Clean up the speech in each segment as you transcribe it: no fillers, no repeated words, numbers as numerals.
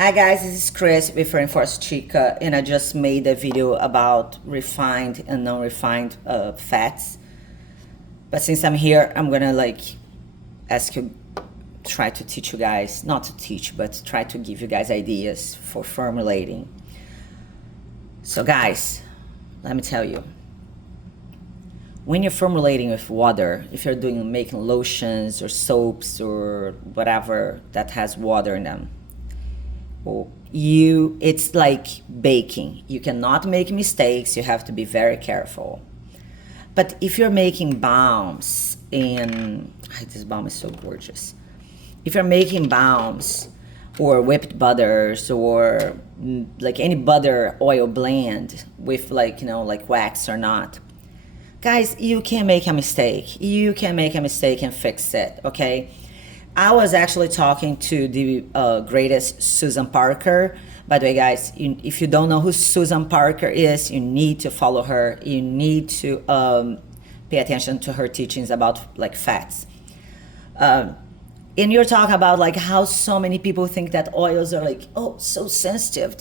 Hi guys, this is Chris with Reinforced Chica, and I just made a video about refined and non-refined fats. But since I'm here, I'm gonna ask you, try to teach you guys, not to teach, but try to give you guys ideas for formulating. So guys, let me tell you, when you're formulating with water, if you're making lotions or soaps or whatever that has water in them, it's like baking. You cannot make mistakes. You have to be very careful. But if you're making balms, and this balm is so gorgeous. If you're making balms or whipped butters or like any butter oil blend with like wax or not, guys, you can make a mistake. You can make a mistake and fix it, okay? I was actually talking to the greatest Susan Parker. By the way, guys, if you don't know who Susan Parker is, you need to follow her. You need to pay attention to her teachings about like fats. And you're talking about like how so many people think that oils are like, oh, so sensitive.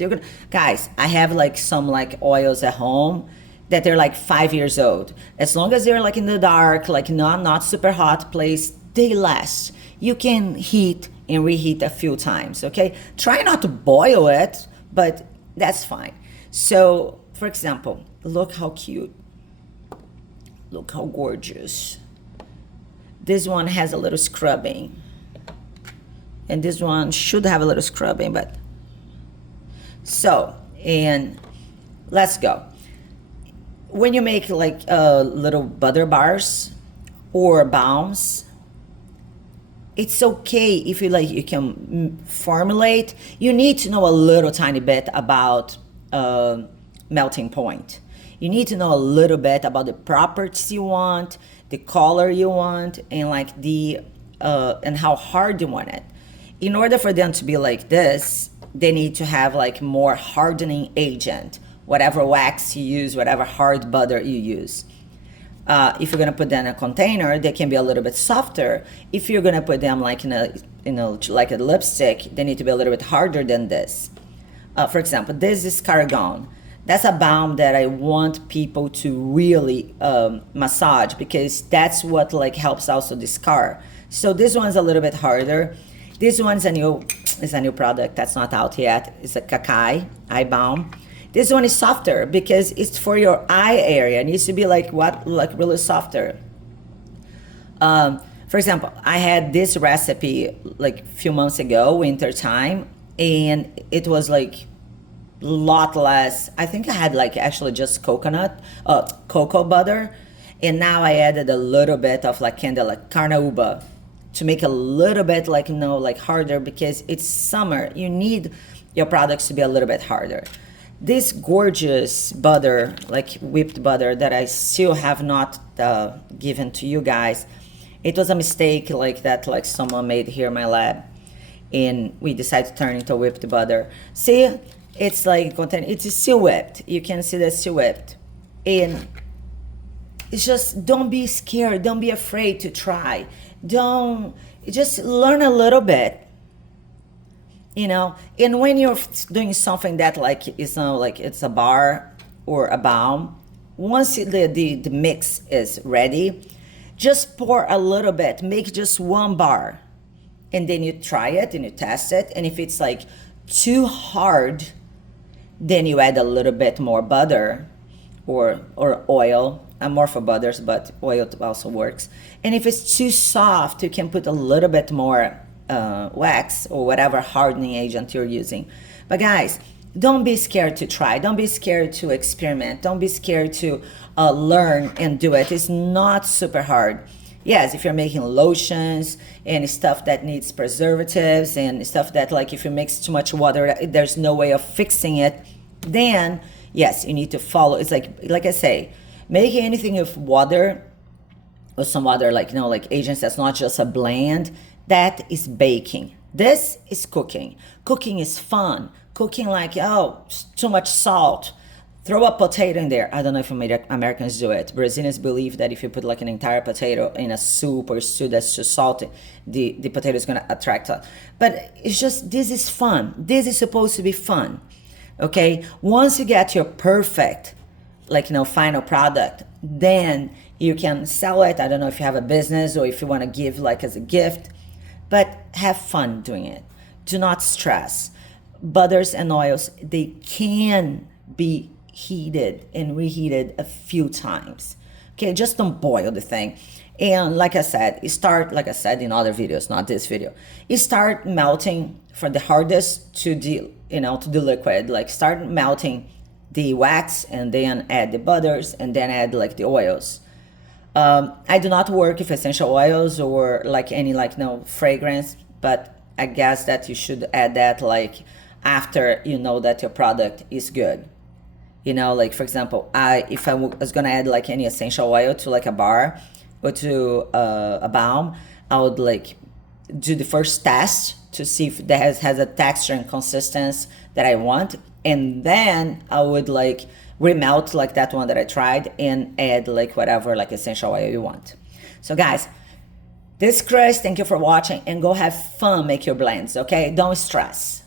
Guys, I have like some like oils at home that they're like 5 years old. As long as they're like in the dark, like not super hot place, they last. You can heat and reheat a few times, okay? Try not to boil it, but that's fine. So, for example, look how cute. Look how gorgeous. This one has a little scrubbing. And this one should have a little scrubbing, but... So, and let's go. When you make like little butter bars or balms, it's okay if you can formulate. You need to know a little tiny bit about melting point. You need to know a little bit about the properties you want, the color you want, and like and how hard you want it. In order for them to be like this, they need to have like more hardening agent, whatever wax you use, whatever hard butter you use. If you're gonna put them in a container, they can be a little bit softer. If you're gonna put them like in a like a lipstick, they need to be a little bit harder than this. For example, this is Cargone. That's a balm that I want people to really massage, because that's what like helps also the scar. So this one's a little bit harder. This one's a new product that's not out yet. It's a Kakai eye balm. This one is softer because it's for your eye area. It needs to be like really softer. For example, I had this recipe like a few months ago, winter time, and it was like a lot less. I think I had like actually just cocoa butter, and now I added a little bit of like carnauba to make a little bit like harder, because it's summer. You need your products to be a little bit harder. This gorgeous butter, like whipped butter, that I still have not given to you guys. It was a mistake like that, like someone made here in my lab, and we decided to turn it into whipped butter. See, it's like it's still whipped. You can see that it's still whipped, and it's just, don't be scared, don't be afraid to try. Just learn a little bit. And when you're doing something that like it's a bar or a balm, once the mix is ready, just pour a little bit, make just one bar, and then you try it and you test it. And if it's like too hard, then you add a little bit more butter or oil. I'm more for butters, but oil also works. And if it's too soft, you can put a little bit more wax or whatever hardening agent you're using. But guys, don't be scared to try. Don't be scared to experiment. Don't be scared to learn and do it. It's not super hard. Yes, if you're making lotions and stuff that needs preservatives and stuff that like if you mix too much water, there's no way of fixing it, then yes, you need to follow. It's like I say, making anything with water or some other like agents that's not just a blend, that is baking. This is cooking. Cooking is fun. Cooking like, oh, too much salt, Throw a potato in there. I don't know if Americans do it. Brazilians believe that if you put like an entire potato in a soup or stew that's too salty, the potato is going to attract us. But it's just, this is fun. This is supposed to be fun. Okay? Once you get your perfect, like, final product, then you can sell it. I don't know if you have a business or if you want to give like as a gift, but have fun doing it. Do not stress. Butters and oils, they can be heated and reheated a few times. Okay, just don't boil the thing. And like I said, like I said in other videos, not this video, you start melting from the hardest to the, to the liquid. Like start melting the wax and then add the butters and then add like the oils. I do not work with essential oils or like any fragrance, but I guess that you should add that like after you know that your product is good. Like for example, if I was gonna add like any essential oil to like a bar or to a balm, I would like do the first test to see if that has a texture and consistency that I want, and then I would like remelt like that one that I tried and add like whatever like essential oil you want. So guys, this is Chris. Thank you for watching, and go have fun, make your blends. Okay, don't stress.